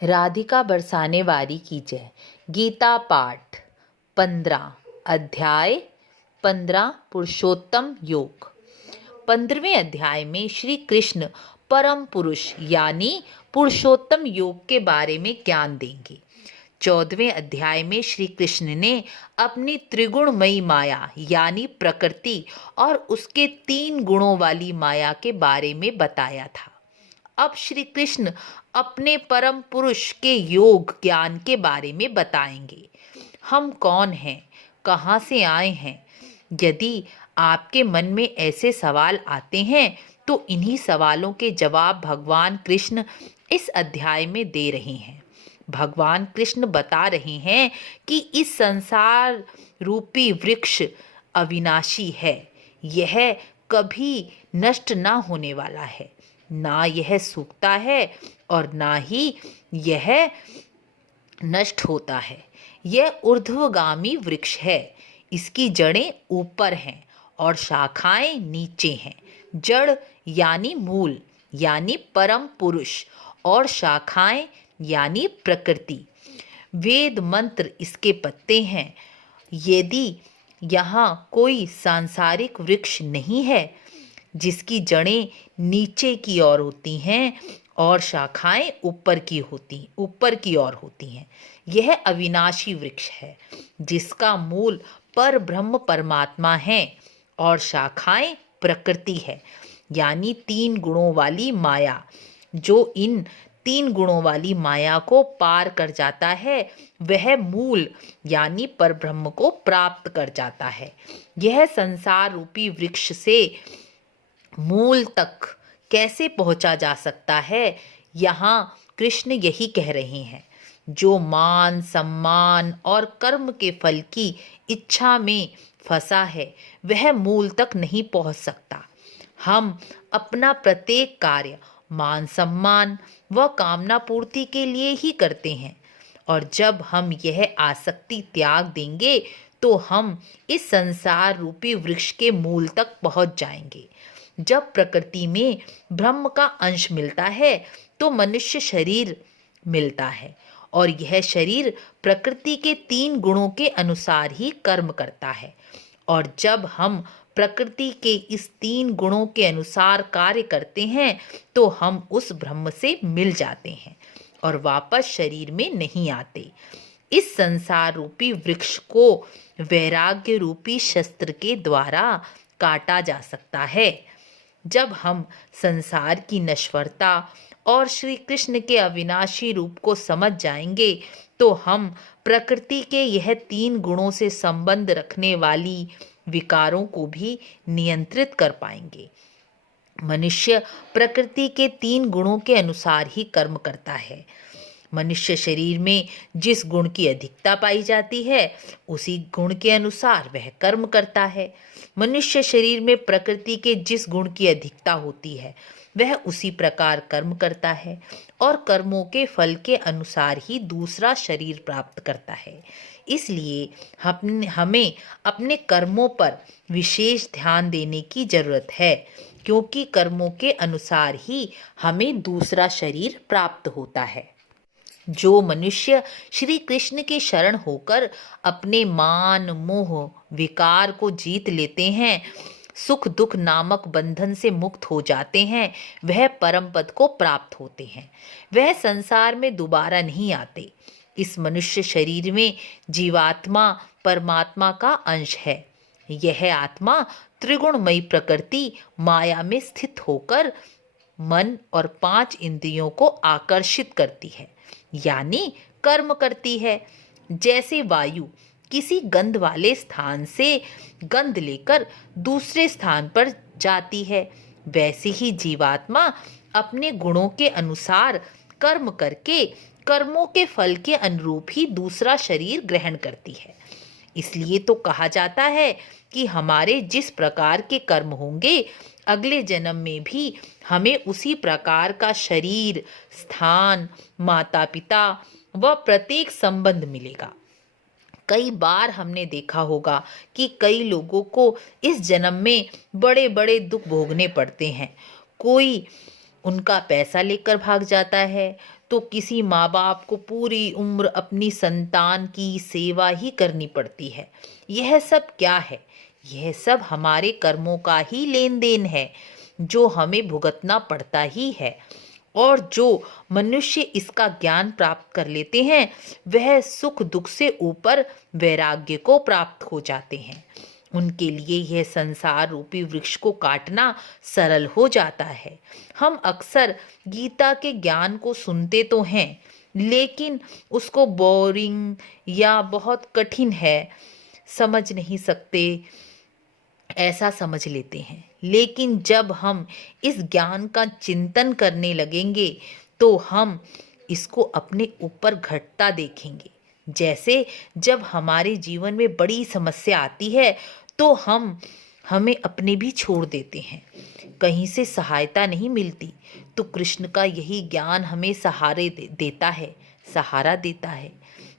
राधिका बरसाने वारी की जय। गीता पाठ 15 अध्याय 15 पुरुषोत्तम योग। 15वें अध्याय में श्री कृष्ण परम पुरुष यानी पुरुषोत्तम योग के बारे में ज्ञान देंगे। 14वें अध्याय में श्री कृष्ण ने अपनी त्रिगुणमयी माया यानी प्रकृति और उसके 3 गुणों वाली माया के बारे में बताया था। अब श्री कृष्ण अपने परम पुरुष के योग ज्ञान के बारे में बताएंगे। हम कौन हैं, कहाँ से आए हैं? यदि आपके मन में ऐसे सवाल आते हैं तो इन्हीं सवालों के जवाब भगवान कृष्ण इस अध्याय में दे रहे हैं। भगवान कृष्ण बता रहे हैं कि इस संसार रूपी वृक्ष अविनाशी है। यह कभी नष्ट ना होने वाला है, ना यह सूखता है और ना ही यह नष्ट होता है। यह ऊर्ध्वगामी वृक्ष है। इसकी जड़ें ऊपर हैं और शाखाएं नीचे हैं। जड़ यानी मूल यानी परम पुरुष और शाखाएं यानी प्रकृति। वेद मंत्र इसके पत्ते हैं। यदि यहाँ कोई सांसारिक वृक्ष नहीं है जिसकी जड़ें नीचे की ओर होती हैं और शाखाएं ऊपर की ओर होती हैं, यह अविनाशी वृक्ष है जिसका मूल पर ब्रह्म परमात्मा है और शाखाएं प्रकृति है यानी 3 गुणों वाली माया। जो इन 3 गुणों वाली माया को पार कर जाता है वह मूल यानी परब्रह्म को प्राप्त कर जाता है। यह संसार रूपी वृक्ष से मूल तक कैसे पहुंचा जा सकता है, यहाँ कृष्ण यही कह रहे हैं। जो मान सम्मान और कर्म के फल की इच्छा में फंसा है वह मूल तक नहीं पहुंच सकता। हम अपना प्रत्येक कार्य मान सम्मान व कामना पूर्ति के लिए ही करते हैं और जब हम यह आसक्ति त्याग देंगे तो हम इस संसार रूपी वृक्ष के मूल तक पहुंच जाएंगे। जब प्रकृति में ब्रह्म का अंश मिलता है तो मनुष्य शरीर मिलता है और यह शरीर प्रकृति के 3 गुणों के अनुसार ही कर्म करता है। और जब हम प्रकृति के इस 3 गुणों के अनुसार कार्य करते हैं तो हम उस ब्रह्म से मिल जाते हैं और वापस शरीर में नहीं आते। इस संसार रूपी वृक्ष को वैराग्य रूपी शस्त्र के द्वारा काटा जा सकता है। जब हम संसार की नश्वरता और श्री कृष्ण के अविनाशी रूप को समझ जाएंगे तो हम प्रकृति के यह 3 गुणों से संबंध रखने वाली विकारों को भी नियंत्रित कर पाएंगे। मनुष्य प्रकृति के 3 गुणों के अनुसार ही कर्म करता है। मनुष्य शरीर में जिस गुण की अधिकता पाई जाती है उसी गुण के अनुसार वह कर्म करता है। मनुष्य शरीर में प्रकृति के जिस गुण की अधिकता होती है वह उसी प्रकार कर्म करता है और कर्मों के फल के अनुसार ही दूसरा शरीर प्राप्त करता है। इसलिए हमें अपने कर्मों पर विशेष ध्यान देने की जरूरत है, क्योंकि कर्मों के अनुसार ही हमें दूसरा शरीर प्राप्त होता है। जो मनुष्य श्री कृष्ण के शरण होकर अपने मान मोह विकार को जीत लेते हैं, सुख दुख नामक बंधन से मुक्त हो जाते हैं, वह परम पद को प्राप्त होते हैं। वह संसार में दोबारा नहीं आते। इस मनुष्य शरीर में जीवात्मा परमात्मा का अंश है। यह आत्मा त्रिगुणमयी प्रकृति माया में स्थित होकर मन और 5 इंद्रियों को आकर्षित करती है यानी कर्म करती है। जैसे वायु किसी गंध वाले स्थान से गंध लेकर दूसरे स्थान पर जाती है, वैसे ही जीवात्मा अपने गुणों के अनुसार कर्म करके कर्मों के फल के अनुरूप ही दूसरा शरीर ग्रहण करती है। इसलिए तो कहा जाता है कि हमारे जिस प्रकार के कर्म होंगे अगले जन्म में भी हमें उसी प्रकार का शरीर, स्थान, माता पिता व प्रत्येक संबंध मिलेगा। कई बार हमने देखा होगा कि कई लोगों को इस जन्म में बड़े बड़े दुख भोगने पड़ते हैं। कोई उनका पैसा लेकर भाग जाता है, तो किसी माँ बाप को पूरी उम्र अपनी संतान की सेवा ही करनी पड़ती है। यह सब क्या है? यह सब हमारे कर्मों का ही लेन देन है, जो हमें भुगतना पड़ता ही है। और जो मनुष्य इसका ज्ञान प्राप्त कर लेते हैं, वह सुख दुख से ऊपर वैराग्य को प्राप्त हो जाते हैं। उनके लिए यह संसार रूपी वृक्ष को काटना सरल हो जाता है। हम अक्सर गीता के ज्ञान को सुनते तो हैं, लेकिन उसको बोरिंग या बहुत कठिन है, समझ नहीं सकते, ऐसा समझ लेते हैं। लेकिन जब हम इस ज्ञान का चिंतन करने लगेंगे तो हम इसको अपने ऊपर घटता देखेंगे। जैसे जब हमारे जीवन में बड़ी समस्या आती है तो हमें अपने भी छोड़ देते हैं, कहीं से सहायता नहीं मिलती, तो कृष्ण का यही ज्ञान हमें देता है, सहारा देता है।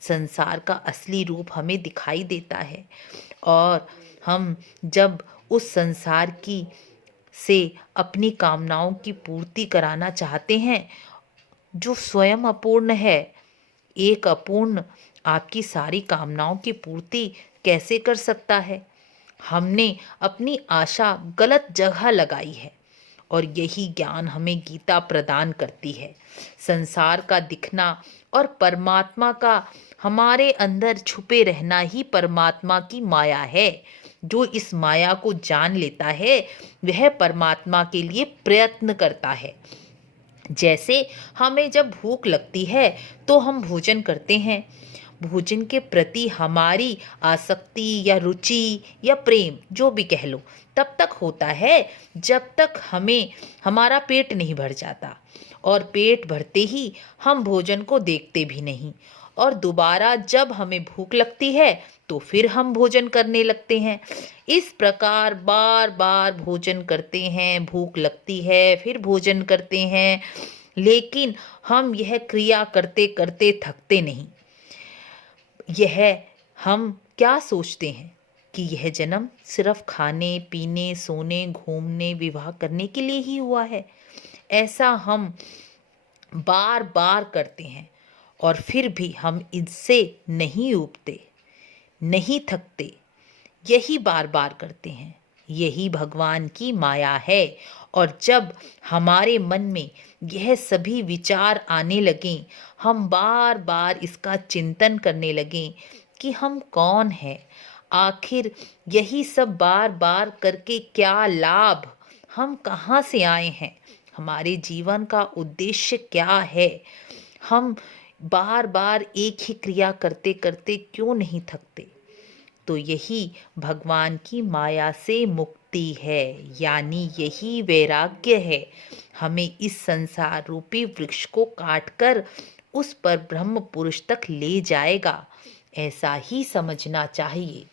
संसार का असली रूप हमें दिखाई देता है और हम जब उस संसार की से अपनी कामनाओं की पूर्ति कराना चाहते हैं, जो स्वयं अपूर्ण है, एक अपूर्ण आपकी सारी कामनाओं की पूर्ति कैसे कर सकता है? हमने अपनी आशा गलत जगह लगाई है और यही ज्ञान हमें गीता प्रदान करती है। संसार का दिखना और परमात्मा का हमारे अंदर छुपे रहना ही परमात्मा की माया है। जो इस माया को जान लेता है, वह परमात्मा के लिए प्रयत्न करता है। जैसे हमें जब भूख लगती है तो हम भोजन करते हैं। भोजन के प्रति हमारी आसक्ति या रुचि या प्रेम, जो भी कह लो, तब तक होता है जब तक हमारा पेट नहीं भर जाता। और पेट भरते ही हम भोजन को देखते भी नहीं, और दोबारा जब हमें भूख लगती है तो फिर हम भोजन करने लगते हैं। इस प्रकार बार बार भोजन करते हैं, भूख लगती है फिर भोजन करते हैं, लेकिन हम यह क्रिया करते करते थकते नहीं। यह हम क्या सोचते हैं कि यह जन्म सिर्फ खाने पीने सोने घूमने विवाह करने के लिए ही हुआ है। ऐसा हम बार बार करते हैं और फिर भी हम इससे नहीं ऊबते, नहीं थकते, यही बार बार करते हैं। यही भगवान की माया है। और जब हमारे मन में यह सभी विचार आने लगें, हम बार बार इसका चिंतन करने लगें कि हम कौन हैं, आखिर यही सब बार बार करके क्या लाभ, हम कहाँ से आए हैं, हमारे जीवन का उद्देश्य क्या है, हम बार बार एक ही क्रिया करते करते क्यों नहीं थकते, तो यही भगवान की माया से मुक्ति है, यानी यही वैराग्य है। हमें इस संसार रूपी वृक्ष को काटकर उस पर ब्रह्म पुरुष तक ले जाएगा, ऐसा ही समझना चाहिए।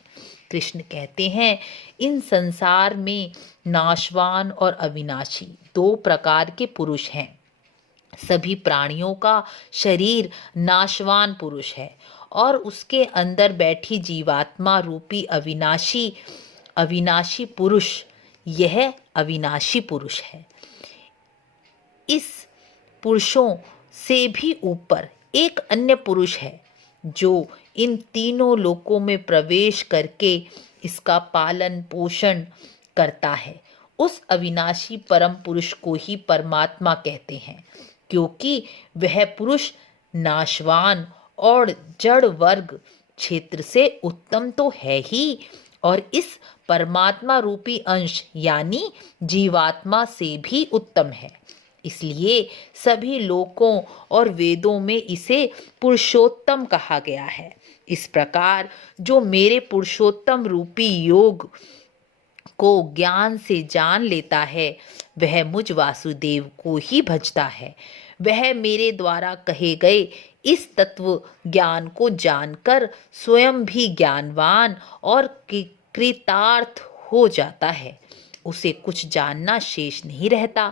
कृष्ण कहते हैं, इन संसार में नाशवान और अविनाशी दो प्रकार के पुरुष हैं। सभी प्राणियों का शरीर नाशवान पुरुष है और उसके अंदर बैठी जीवात्मा रूपी अविनाशी पुरुष, यह अविनाशी पुरुष है। इस पुरुषों से भी ऊपर एक अन्य पुरुष है जो इन तीनों लोकों में प्रवेश करके इसका पालन पोषण करता है। उस अविनाशी परम पुरुष को ही परमात्मा कहते हैं, क्योंकि वह पुरुष नाशवान और जड़ वर्ग क्षेत्र से उत्तम तो है ही, और इस परमात्मा रूपी अंश यानी जीवात्मा से भी उत्तम है। इसलिए सभी लोकों और वेदों में इसे पुरुषोत्तम कहा गया है। इस प्रकार जो मेरे पुरुषोत्तम रूपी योग को ज्ञान से जान लेता है, वह मुझ वासुदेव को ही भजता है। वह मेरे द्वारा कहे गए इस तत्व ज्ञान को जानकर स्वयं भी ज्ञानवान और कृतार्थ हो जाता है। उसे कुछ जानना शेष नहीं रहता।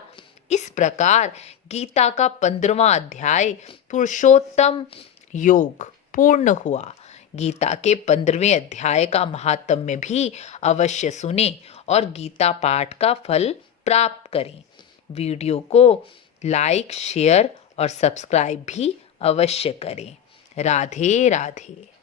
इस प्रकार गीता का 15वां अध्याय पुरुषोत्तम योग पूर्ण हुआ। गीता के 15वें अध्याय का महात्म्य भी अवश्य सुने और गीता पाठ का फल प्राप्त करें। वीडियो को लाइक, शेयर और सब्सक्राइब भी अवश्य करें। राधे राधे।